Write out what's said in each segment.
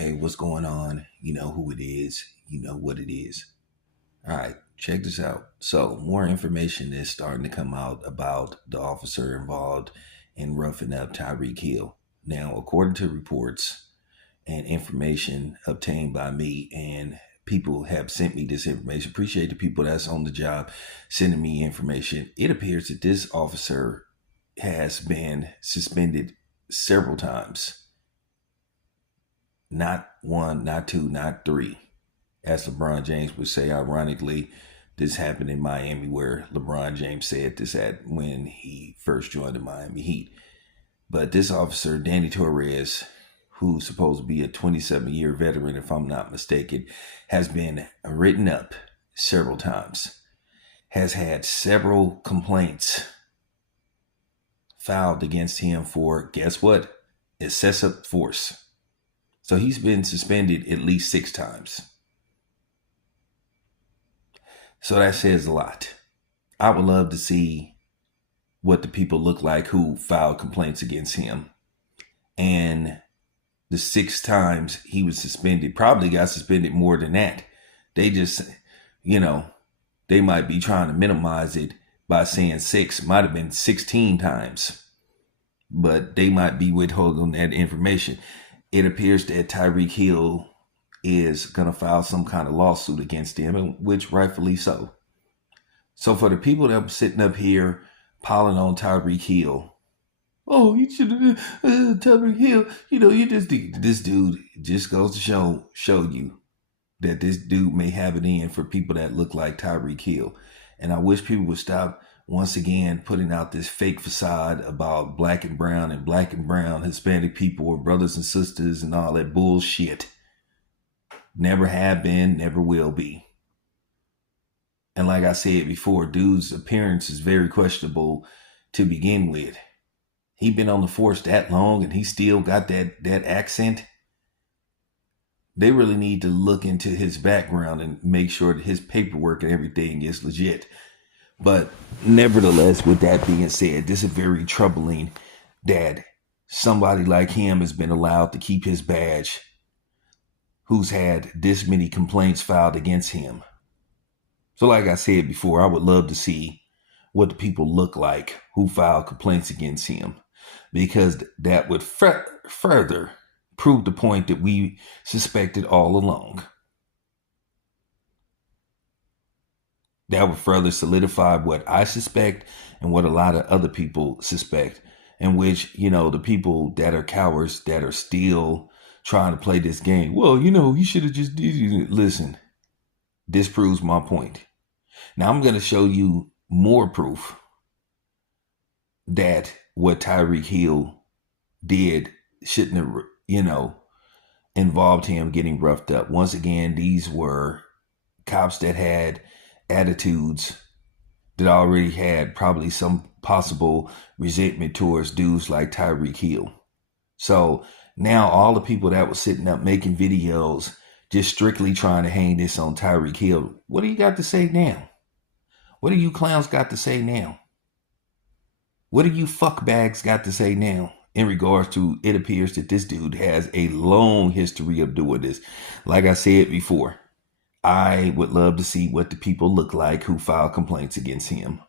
Hey, what's going on? You know who it is. You know what it is. All right, check this out. So, more information is starting to come out about the officer involved in roughing up Tyreek Hill. Now, according to reports and information obtained by me, and people have sent me this information, appreciate the people that's on the job sending me information. It appears that this officer has been suspended several times. Not one, not two, not three. As LeBron James would say, ironically, this happened in Miami, where LeBron James said this at when he first joined the Miami Heat. But this officer, Danny Torres, who's supposed to be a 27-year veteran, if I'm not mistaken, has been written up several times, has had several complaints filed against him for, guess what? Excessive force. So he's been suspended at least 6 times. So that says a lot. I would love to see what the people look like who filed complaints against him. And the 6 times he was suspended, probably got suspended more than that. They just, they might be trying to minimize it by saying 6. Might have been 16 times. But they might be withholding that information. It appears that Tyreek Hill is going to file some kind of lawsuit against him, and which rightfully so. So for the people that were sitting up here piling on Tyreek Hill, oh, you should have Tyreek Hill, this dude just goes to show you that this dude may have it in for people that look like Tyreek Hill. And I wish people would stop once again putting out this fake facade about black and brown Hispanic people or brothers and sisters and all that bullshit. Never have been, never will be. And like I said before, dude's appearance is very questionable to begin with. He been on the force that long and he still got that accent. They really need to look into his background and make sure that his paperwork and everything is legit. But nevertheless, with that being said, this is very troubling that somebody like him has been allowed to keep his badge, who's had this many complaints filed against him. So like I said before, I would love to see what the people look like who filed complaints against him, because that would further prove the point that we suspected all along. That would further solidify what I suspect and what a lot of other people suspect, in which, the people that are cowards that are still trying to play this game. Well, he should have just did it. Listen, this proves my point. Now I'm going to show you more proof that what Tyreek Hill did shouldn't have, involved him getting roughed up. Once again, these were cops that had attitudes, that already had probably some possible resentment towards dudes like Tyreek Hill. So now all the people that were sitting up making videos just strictly trying to hang this on Tyreek Hill, what do you got to say now? What do you clowns got to say now? What do you fuckbags got to say now in regards to, it appears that this dude has a long history of doing this. Like I said before, I would love to see what the people look like who file complaints against him.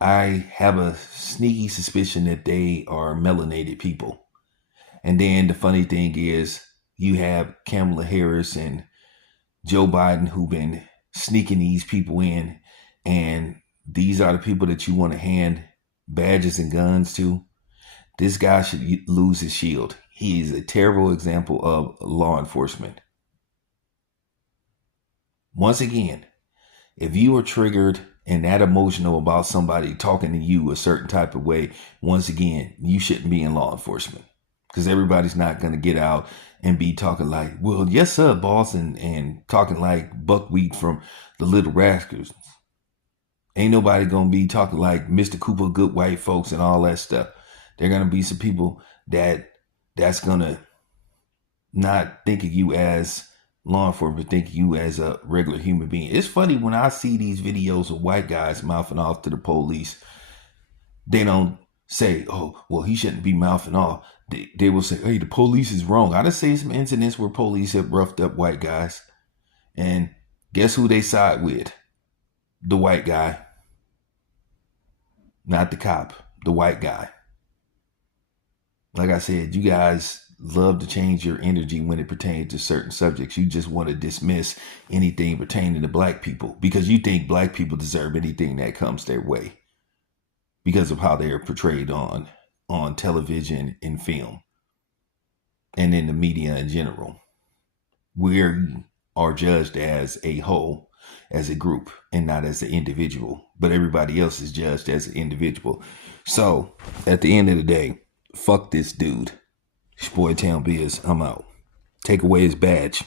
I have a sneaky suspicion that they are melanated people. And then the funny thing is, you have Kamala Harris and Joe Biden who've been sneaking these people in. And these are the people that you want to hand badges and guns to. This guy should lose his shield. He is a terrible example of law enforcement. Once again, if you are triggered and that emotional about somebody talking to you a certain type of way, once again, you shouldn't be in law enforcement, because everybody's not going to get out and be talking like, well, yes, sir, boss, and talking like Buckwheat from the Little Rascals. Ain't nobody going to be talking like Mr. Cooper, good white folks and all that stuff. They're going to be some people that's going to not think of you as law enforcement, think of you as a regular human being. It's funny when I see these videos of white guys mouthing off to the police. They don't say, oh, well, he shouldn't be mouthing off. They will say, hey, the police is wrong. I done seen some incidents where police have roughed up white guys. And guess who they side with? The white guy. Not the cop, the white guy. Like I said, you guys love to change your energy when it pertains to certain subjects. You just want to dismiss anything pertaining to black people because you think black people deserve anything that comes their way because of how they are portrayed on television and film and in the media in general. We are judged as a whole, as a group, and not as an individual. But everybody else is judged as an individual. So at the end of the day, fuck this dude. It's your boy Town Biz. I'm out. Take away his badge.